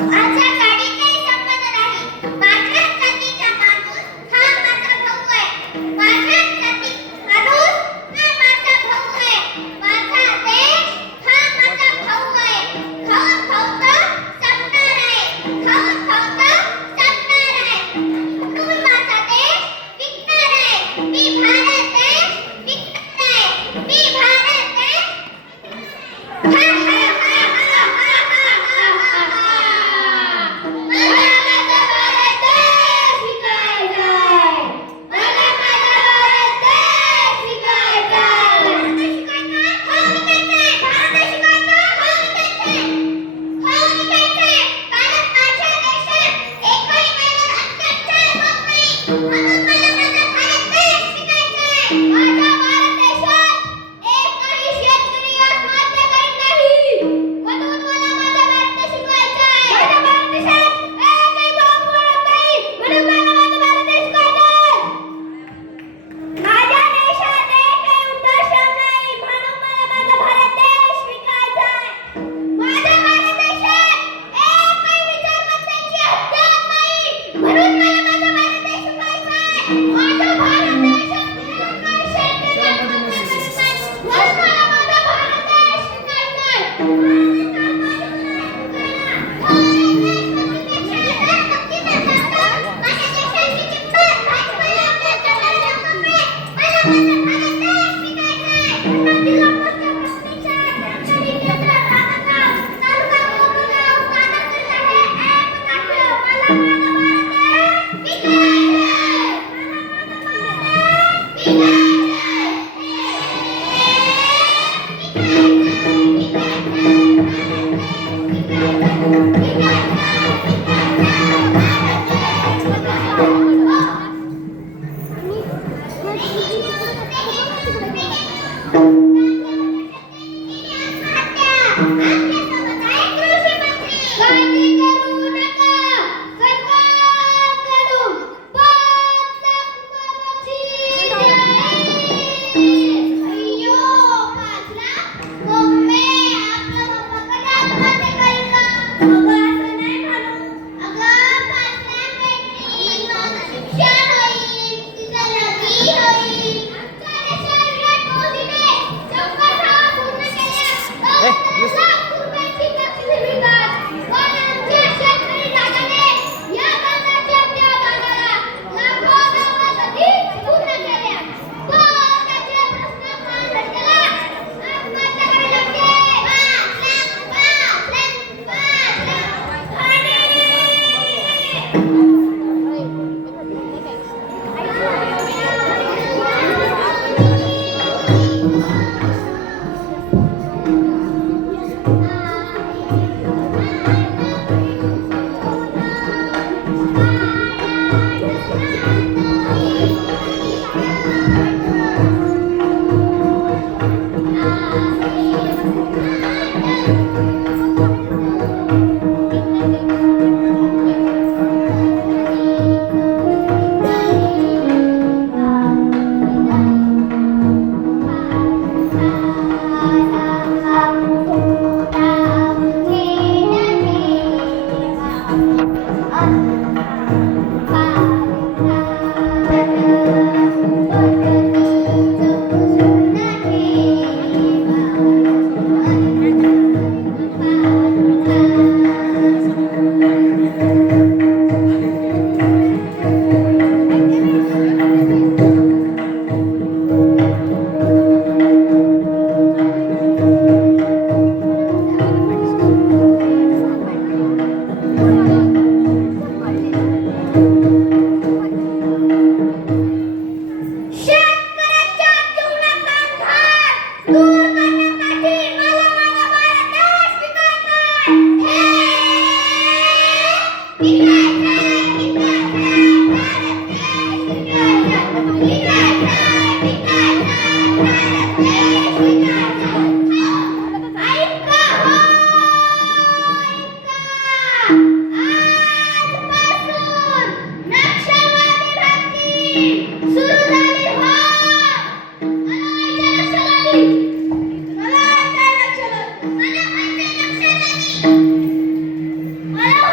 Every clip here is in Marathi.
माझ्या गाडीचाही संबंध नाही. माझ्या जातीचा माणूस हा माझा भाऊ आहे. माझ्या जाती माणूस हा माझा भाऊ आहे. माझा देश हा माझा भाऊ आहे. खाऊन खाऊन संपणार आहे. खाऊन खाऊन संपणार आहे. तुम्ही माझा देश विकणार आहे. मी भारत देश विकणार आहे. मी भारत देश हा हा हा हा हा हा हा हा. मला माझा भारत देश विकायचा आहे. मला माझा भारत देश विकायचा आहे. भारत विकायचा आहे. हो विकायचा आहे. भारत विकायचा आहे. हो विकायचा आहे. कारण माझ्या देशात एकही महिला अत्याचार होत नाही. म्हणून मला माझा भारत देश विकायचा आहे. माझ्या भारत देशात एकही शेतकरी आत्महत्या करीत नाही. म्हणून मला माझा भारत देश विकायचा आहे. माझ्या भारत देशात एकही बॉम्ब फोडत नाही. म्हणून मला माझा भारत देश विकायचा आहे. माझ्या देशात एकही उद्धवश्रम नाही. म्हणून मला माझा भारत देश विकायचा आहे. माझ्या भारत देशात एकही विचारवंतांची हत्या होत नाही. म्हणून मला माझा भारत देश विकायचा आहे. माझ्या भारत देशात एकही शेतकरी आत्महत्या करीत नाही. म्हणून मला माझा भारत देश विकायचा आहे. काळजी करू नका. सरकारकडून 5 लाख मदतीची अय्यो 5 लाख मम्मी आपला पप्पा कधी आत्महत्या करेल का? अगं असं नाही म्हणू. अगं 5 लाख भेटतील. माझं शिक्षण होईल. तिचं लग्न होईल. आमच्या देशात विराट मोदीने 100 पूर्ण केल्या. 2 लाख रुपयाची बक्षीस मिळतात. पण आमच्या शेतकरी दादाने या कर्जाच्या त्या भागाला लाखो गावं कधीच पूर्ण केल्या. तो त्याचे प्रश्न मांडला गेला. आत्महत्या करायला लागले. 5 लाख आणि मला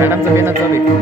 मॅडमचा पेना चालू आहे.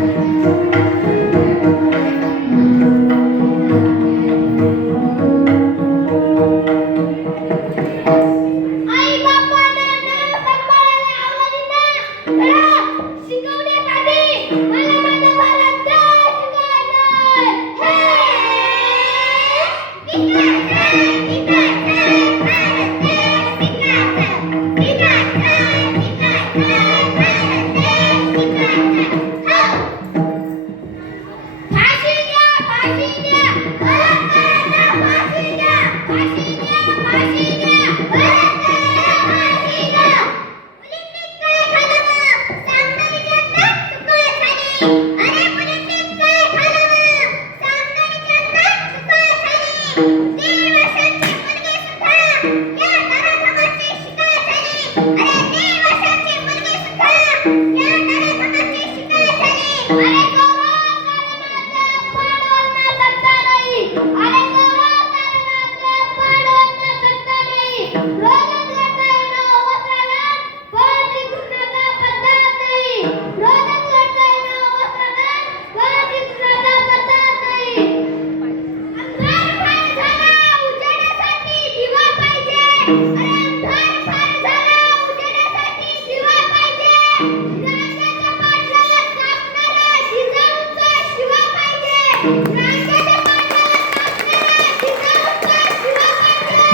राज्याच्या पाठीला कापणारा जिजाऊचा शिवा पाहिजे.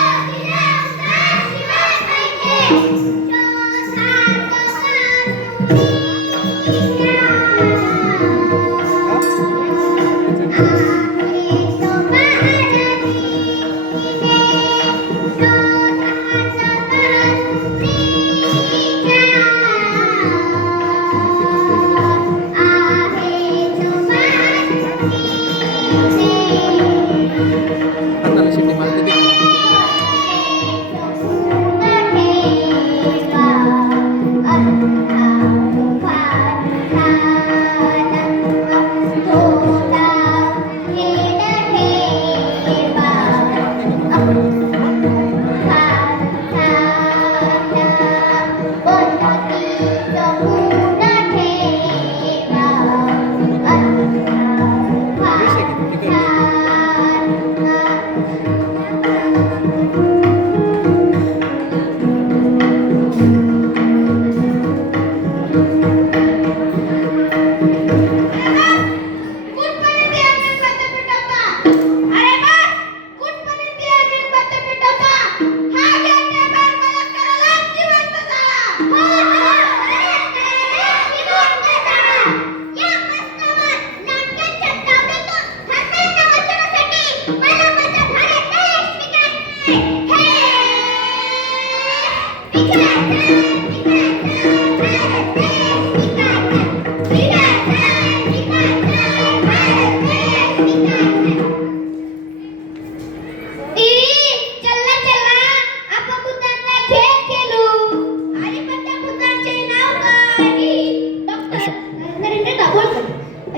जिजाऊचा शिवा पाहिजे. हाताला शिट्टी मारते ती.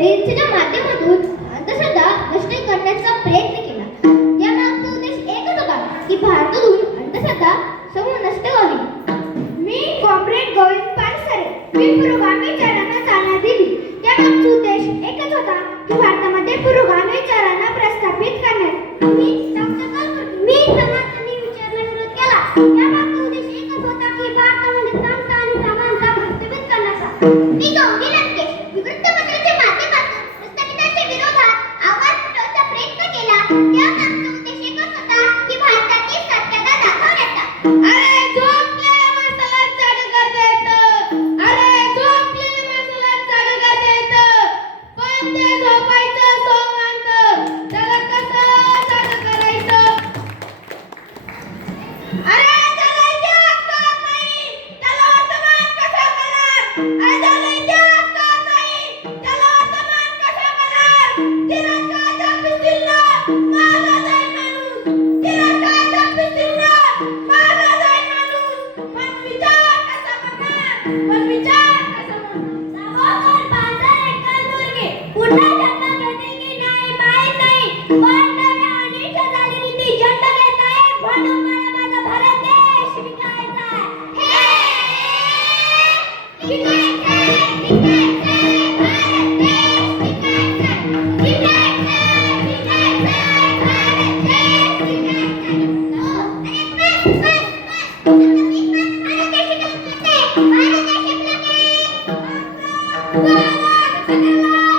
यांच्या माध्यमातून अंधश्रद्धा नष्ट करण्याचा प्रयत्न केला. या मागचा उद्देश एकच होता की भारतातून अंधश्रद्धा समूळ नष्ट व्हावी. मी कॉम्रेड गोविंद पानसरे मी पुरोगामी विचारांना चालना दिली. या मागचा उद्देश एकच होता की भारतामध्ये पुरोगामी विचारांना प्रस्थापित करण्यात. मी सनातनी विचारांना विरोध केला. या मागचा उद्देश एकच होता की भारतामध्ये समता आणि समानता प्रस्थापित करण्याचा. मी गौरी लंकेश वृत्तपत्राच्या माध्यमातून प्रस्थापितांच्या विरोधात आवाज उठवण्याचा प्रयत्न केला. या मागचा उद्देश एकच होता की भारताची सत्यता दाखवण्याचा. अरे झोपलेल्या माणसाला जागे करता येतं. अरे झोपलेल्या माणसाला जागे करता येतं. पण ते झोपायचं सोंग आणतं. त्याला कसं जागे करायचं? अरे त्याला इतिहास कळत नाही. त्याला वर्तमान कसं कळणार? अरे त्याला इतिहास कळत नाही. त्याला वर्तमान कसं कळणार? तिरंगाच्या पिस्तीलला मारला जाईल माणूस. तिरंगाच्या पिस्तीलला मारला जाईल माणूस. पण विचार कसा करणार? पण विचार कसा करणार? दामोदर बांधर एकल मुलगी पुन्हा जन्म घेते की नाही माहित नाही. पण नव्या अनिष्ट झालेली ती जन्म घेत आहे. म्हणून मला माझा भारत देश विकायचा आहे. विकायचा आहे, विकायचा आहे, भारत देश विकायचा आहे. विकायचा आहे, विकायचा आहे, भारत देश विकायचा आहे. अरे बस, बस, बस. आता मी पण भारत देश विकायचा आहे. भारत देश विकायचा आहे.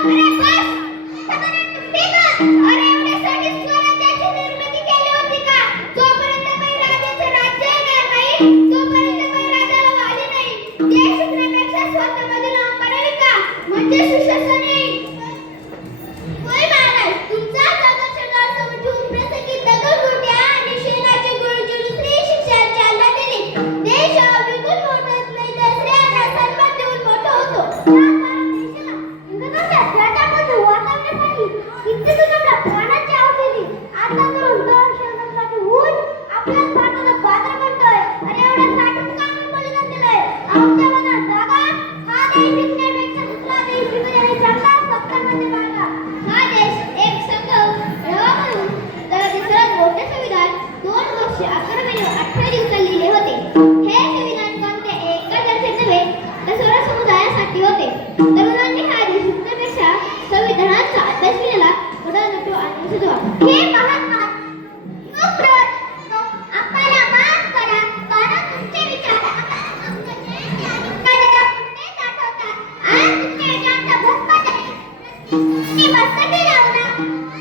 अरे बस. मी मस्तकी लावला